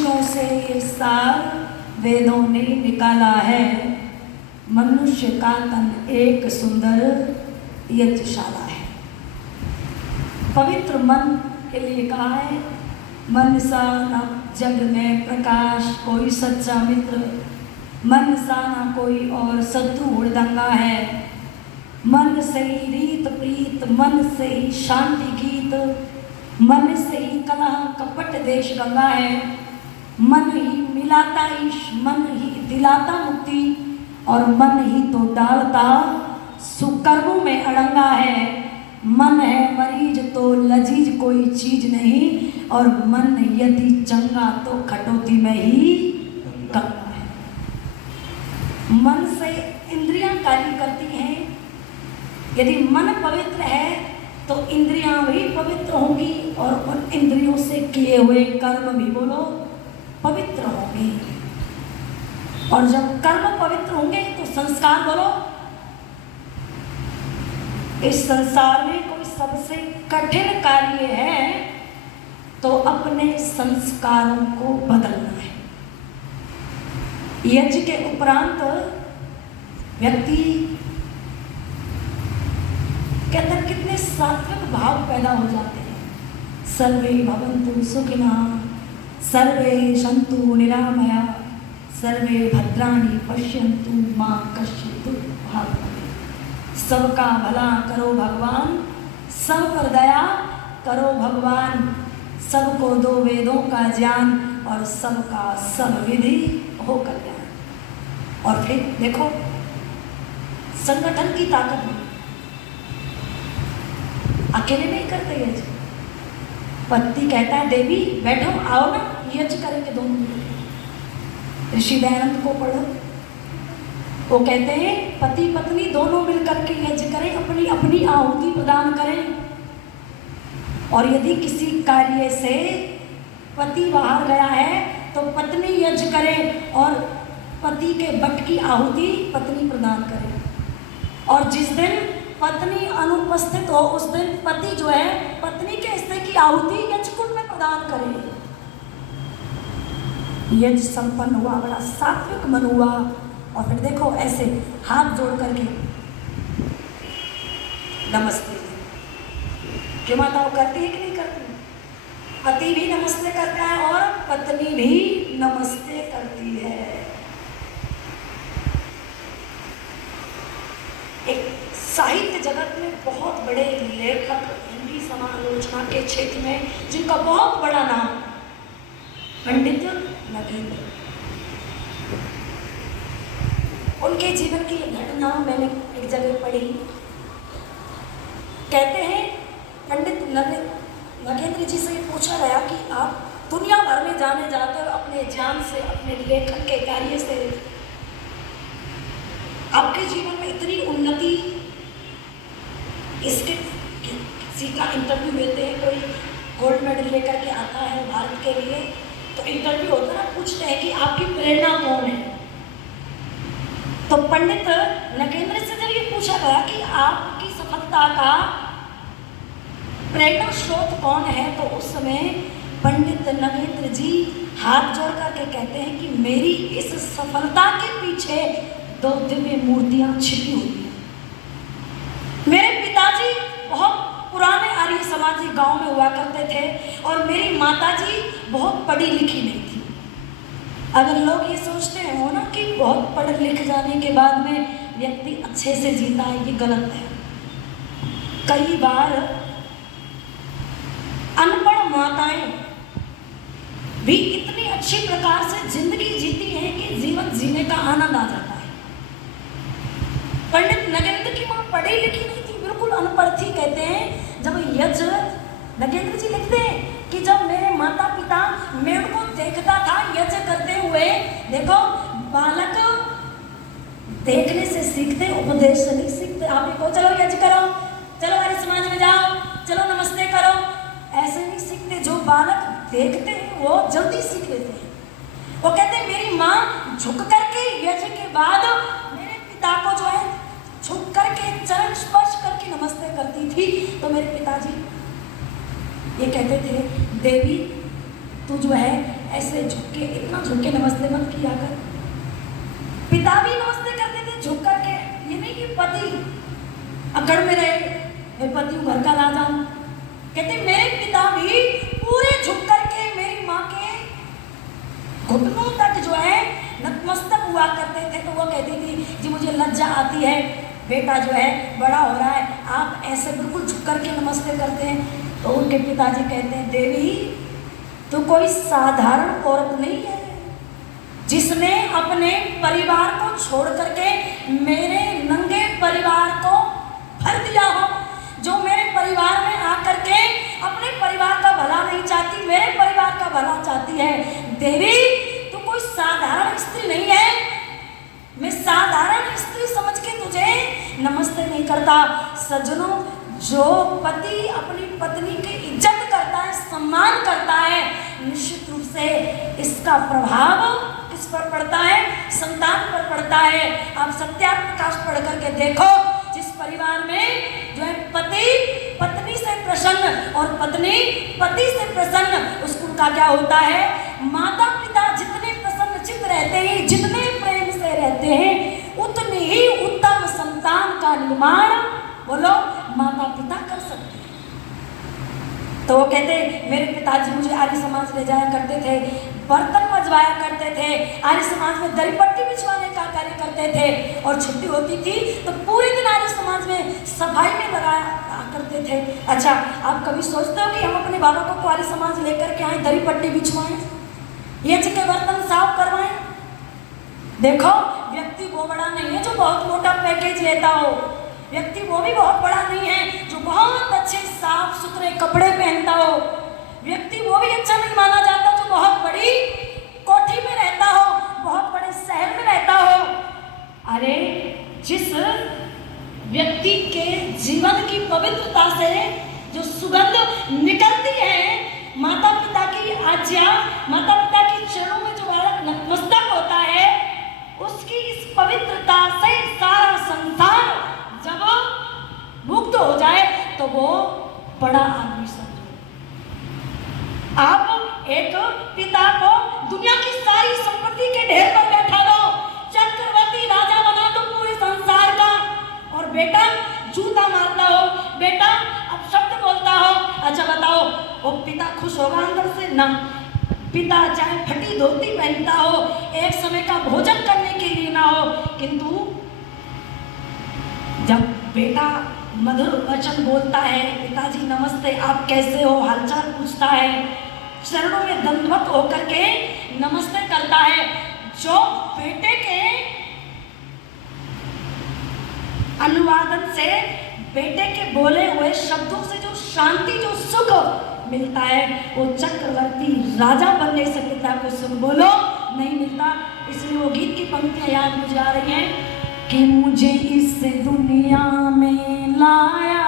ऋषियों से ये सार वेदों ने निकाला है। मनुष्य का तन एक सुंदर यज्ञशाला है। पवित्र मन के लिए कहा है, मन सा न जग में प्रकाश कोई सच्चा मित्र, मन सा न कोई और शत्रु हुड़दंगा है। मन से ही रीत प्रीत, मन से ही शांति गीत, मन से ही कलह कपट देश गंगा है। मन ही मिलाता ईश, मन ही दिलाता मुक्ति, और मन ही तो डालता सुकर्मों में अड़ंगा है। मन है मरीज तो लजीज कोई चीज नहीं, और मन यदि चंगा तो खटोती में ही गंगा है। मन से इंद्रियां कार्य करती हैं। यदि मन पवित्र है तो इंद्रियां भी पवित्र होंगी, और उन इंद्रियों से किए हुए कर्म भी बोलो पवित्र होंगे। और जब कर्म पवित्र होंगे तो संस्कार बोलो। इस संसार में कोई सबसे कठिन कार्य है तो अपने संस्कारों को बदलना है। यज्ञ के उपरांत व्यक्ति के अंदर कितने सात्विक भाव पैदा हो जाते हैं। सर्वे भवन्तु सुखिनः, सर्वे सन्तु निरामया, सर्वे भद्राणि पश्यन्तु मां कश्चित् दुर्भाग् भवेत्। सबका भला करो भगवान, सब पर दया करो भगवान, सबको दो वेदों का ज्ञान, और सबका सब विधि हो कल्याण। और फिर देखो संगठन की ताकत में अकेले नहीं करते यज्ञ। पति कहता है देवी बैठो, आओ ना यज्ञ करेंगे दोनों मिलकर। ऋषि दयानंद को पढ़ो, वो कहते हैं पति पत्नी दोनों मिलकर के यज्ञ करें, अपनी अपनी आहुति प्रदान करें। और यदि किसी कार्य से पति बाहर गया है तो पत्नी यज्ञ करे, और पति के बट की आहुति पत्नी प्रदान करे। और जिस दिन पत्नी अनुपस्थित हो उस दिन पति जो है पत्नी के हिस्से की आहुति यज्ञ कुंड में प्रदान करे। यज्ञ संपन्न हुआ, बड़ा सात्विक मन हुआ। और फिर देखो ऐसे हाथ जोड़ करके नमस्ते, क्यों माताओं करती है कि नहीं करती? पति भी नमस्ते करता है और पत्नी भी नमस्ते करती है। एक साहित्य जगत में बहुत बड़े लेखक, हिंदी समालोचना के क्षेत्र में जिनका बहुत बड़ा नाम पंडित नगेंद्र, उनके जीवन की घटना मैंने एक जगह पढ़ी। कहते हैं पंडित नगेंद्र जी से पूछा गया कि आप दुनिया भर में जाने जाते हो अपने ज्ञान से, अपने लेखन के कार्य से, आपके जीवन में इतनी उन्नति, इसके किसी का इंटरव्यू लेते हैं, कोई गोल्ड मेडल लेकर के आता है भारत के लिए, तो इंटरव्यू होता है ना, पूछते हैं कि आपकी प्रेरणा कौन है। तो पंडित नगेंद्र से जब ये पूछा गया कि आपकी सफलता का प्रेरणा स्रोत कौन है, तो उस समय पंडित नगेंद्र जी हाथ जोड़ करके कहते हैं कि मेरी इस सफलता के पीछे 2 दिव्य मूर्तियां छिपी हुई हैं। मेरे पिताजी बहुत पुराने आर्य समाजी गांव में हुआ करते थे, और मेरी माताजी बहुत पढ़ी लिखी नहीं थी। अगर लोग ये सोचते हो ना कि बहुत पढ़ लिख जाने के बाद में व्यक्ति अच्छे से जीता है, ये गलत है। कई बार अनपढ़ माताएं भी इतनी अच्छी प्रकार से जिंदगी जीती हैं कि जीवन जीने का आनंद आ जाता है। पंडित नगेंद्र की मां पढ़ी लिखी नहीं थी, बिल्कुल अनपढ़ थी। कहते हैं जब यज्ञ, नगेंद्र जी लिखते हैं कि जब मेरे माता पिता मेरे को देखता था यज्ञ करते हुए, देखो बालक देखने से सीखते, उपदेश से नहीं सीखते। आप भी को चलो यज्ञ करो, चलो हमारे समाज में जाओ, चलो नमस्ते करो, ऐसे नहीं सीखते। जो बालक देखते हैं वो जल्दी सीख लेते हैं। वो कहते हैं मेरी माँ झुक करके यज्ञ के बाद मेरे पिता को जो है झुक करके चरण स्पर्श करके नमस्ते करती थी। तो मेरे पिताजी ये कहते थे देवी तू जो है ऐसे झुक के, इतना झुक के नमस्ते मत किया कर। पिता भी नमस्ते करते थे झुक करके, ये नहीं कि पति अकड़ में रहे, मैं पति हूँ घर का राजा हूँ। कहते मेरे पिता भी पूरे झुक करके मेरी माँ के घुटनों तक जो है नतमस्तक हुआ करते थे। तो वो कहती थी जी मुझे लज्जा आती है, बेटा जो है बड़ा हो रहा है, आप ऐसे बिल्कुल झुक करके नमस्ते करते हैं। तो उनके पिताजी कहते हैं देवी तू कोई साधारण औरत नहीं है जिसने अपने परिवार को छोड़ करके मेरे नंगे परिवार को भर दिया हो, जो मेरे परिवार में आकर के अपने परिवार का भला नहीं चाहती, मेरे परिवार का भला चाहती है। देवी तू कोई साधारण स्त्री नहीं है, मैं साधारण स्त्री समझ के तुझे नमस्ते नहीं करता। सज्जनों, जो पति अपनी पत्नी की इज्जत करता है, सम्मान करता है, निश्चित रूप से इसका प्रभाव किस पर पड़ता है? संतान पर पड़ता है। आप सत्या प्रकाश पढ़ करके देखो, जिस परिवार में जो है पति पत्नी से प्रसन्न और पत्नी पति से प्रसन्न, उस कुल का क्या होता है? माता पिता जितने प्रसन्न चित्त रहते हैं, जितने प्रेम से रहते हैं, उतनी ही उत्तम संतान का निर्माण बोलो माता पिता कर सकते हैं। तो वो कहते मेरे पिताजी मुझे आर्य समाज ले जाया करते थे, बर्तन मजवाया करते थे, आर्य समाज में दरी पट्टी बिछवाने का कार्य करते थे, और छुट्टी होती थी तो पूरे दिन आर्य समाज में सफाई में लगाया करते थे। अच्छा, आप कभी सोचते हो कि हम अपने बालकों को आर्य समाज लेकर के आए, दरी पट्टी बिछवाएं, ये के बर्तन साफ करवाएं? देखो, व्यक्ति वो बड़ा नहीं है जो बहुत मोटा पैकेज लेता हो, व्यक्ति वो भी बहुत बड़ा नहीं है जो बहुत अच्छे साफ सुथरे कपड़े पहनता हो, व्यक्ति वो भी अच्छा नहीं माना जाता जो बहुत बड़ी कोठी में रहता हो, बहुत बड़े शहर में रहता हो। अरे, जिस व्यक्ति के जीवन की पवित्रता से जो सुगंध निकलती है, माता पिता की आज्ञा, माता पिता के चरणों में जो बालक नतमस्तक होता है, उसकी इस पवित्रता से सारा संसार जब मुक्त हो जाए तो वो बड़ा आदमी समझो। आप एक पिता को दुनिया की सारी संपत्ति के ढेर पर बैठा दो, चक्रवर्ती राजा बना दो पूरे संसार का, और बेटा जूता मारता हो, बेटा अब शब्द बोलता हो, अच्छा बताओ वो पिता खुश होगा अंदर से? ना। पिता चाहे फटी धोती पहनता हो, एक समय का भोजन करने के लिए ना हो, किंतु जब बेटा मधुर वचन बोलता है, पिताजी नमस्ते, आप कैसे हो, हालचाल पूछता है, चरणों में दंडवत होकर के नमस्ते करता है, जो बेटे के अनुवादन से, बेटे के बोले हुए शब्दों से जो शांति, जो सुख मिलता है, वो चक्रवर्ती राजा बनने से पिता को सुख बोलो नहीं मिलता। इसलिए वो गीत की पंक्तियां याद मुझे आ रही हैं कि मुझे इस दुनिया में लाया,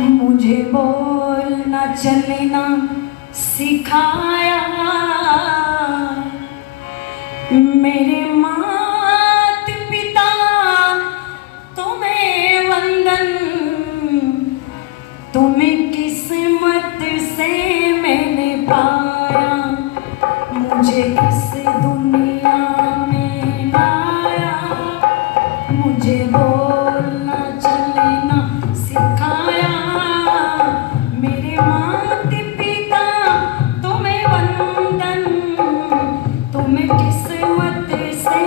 मुझे बोलना चलना सिखाया, मेरे माता पिता तुम्हें वंदन, तुम्हें किस्मत से मैंने पाया, मुझे इस दुनिया में लाया, मुझे बोलना चलना सिखाया, मेरे माता पिता तुम्हें वंदन, तुम्हें किस्मत से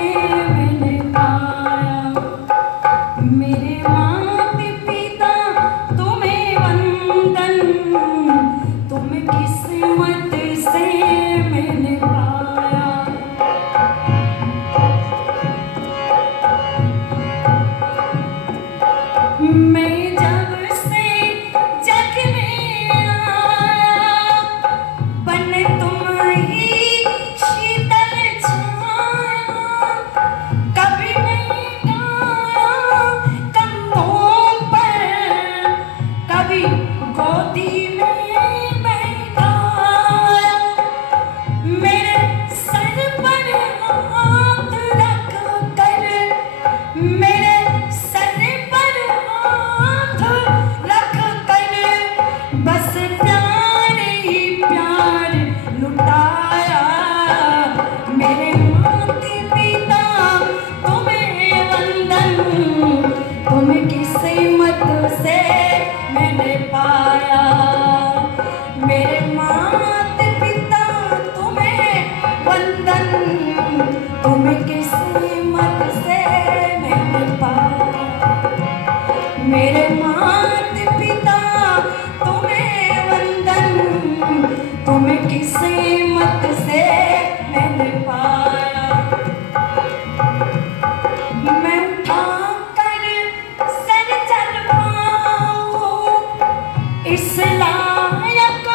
लायक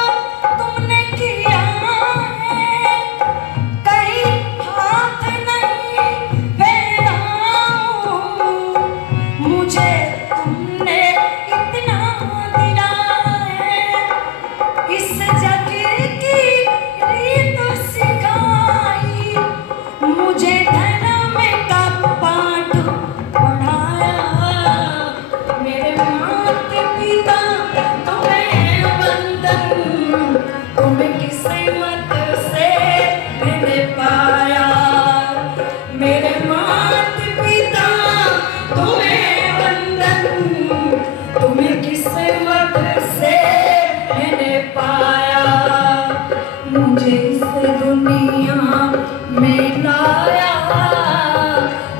तुमने किया है, कहीं हाथ नहीं फैलाऊं, मुझे तुमने इतना दिया है, इस जग की रीत सिखाई, मुझे धर्म का पाठ पढ़ाया, मेरे माता पिता तुम्हें वंदन, तुम्हें किस्मत से मैंने पाया, मेरे माता पिता तुम्हें वंदन, तुम्हें किस्मत से मैंने पाया, मुझे इस दुनिया में लाया,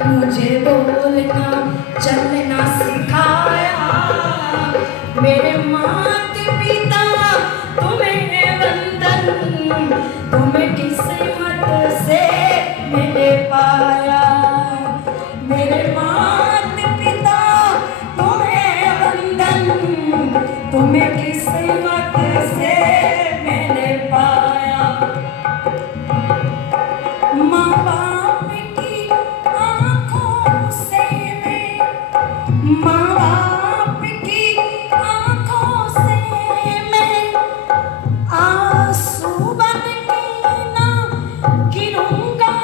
मुझे बोलना चलना सिखाया, मेरे माता पिता तुम्हें वंदन, तुम्हें किस्मत से मैंने पाया, मेरे माता पिता तुम्हें वंदन, तुम्हें किस्मत से मैंने पाया। माँ बाप की आँखों से मैं, माँ बाप की आँखों से मैं आंसू बन के ना गिरूंगा,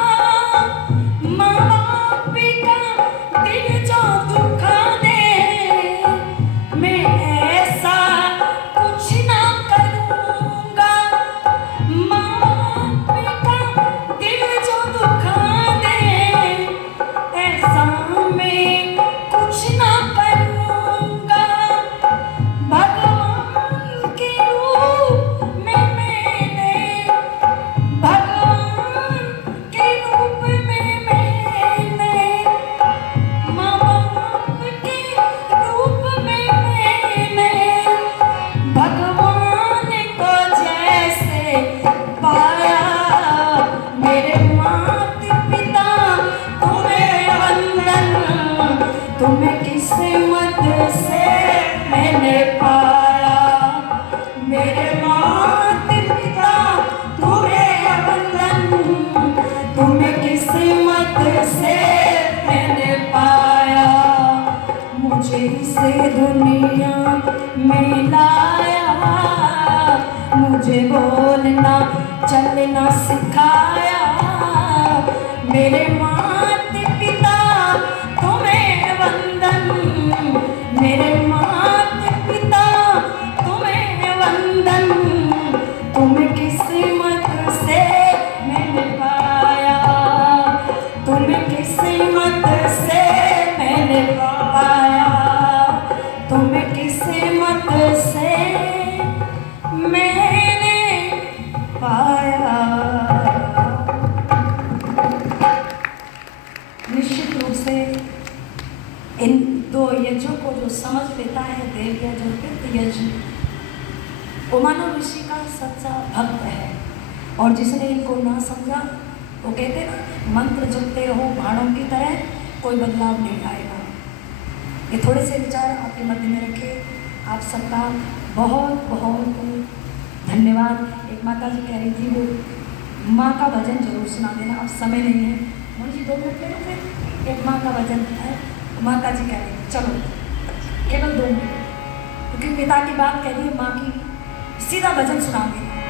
माँ बाप का दिल जो दुखा दे, मैं ऐसा कुछ ना करूंगा, माँ बाप का दिल जो दुखा दे, ऐसा मैं कुछ ना करूंगा, भगवान के रूप में मैंने, भगवान के रूप में मैंने, माँ बाप के रूप में मैंने, भगवान को जैसे पाया, मेरे माता पिता तुम्हें वंदन, तुम्हें किस्मत से मैंने पाया, मेरे माता पिता तुम्हें वंदन, तुम्हें किस्मत से मैंने पाया, मुझे इस दुनिया में लाया, मुझे बोलना चलना सिखाया, मेरे माता पिता तुम्हें वंदन, मेरे माता पिता तुम्हें वंदन, तुम्हें किस्मत से मैंने पाया, तुम्हें किस्मत से मैंने पाया, तुम्हें किस्मत से मैंने पाया। निश्चित रूप से इन दो यज्ञों को जो समझ लेता है, देव यज्ञ और पितृ यज्ञ, वो मानव ऋषि का सच्चा भक्त है, और जिसने इनको ना समझा, वो कहते ना मंत्र जपते रहो भाड़ों की तरह, कोई बदलाव नहीं आएगा। ये थोड़े से विचार आपके मध्य में रखे। आप सबका बहुत बहुत धन्यवाद। एक माता जी कह रही थी वो माँ का भजन जरूर सुना देना, अब समय नहीं है। मोदी जी 2 मिनट ले लो, फिर एक माँ का भजन है। माता जी कह रही चलो केवल 2 मिनट, क्योंकि पिता की बात कह रही है, माँ की सीधा भजन सुना देना।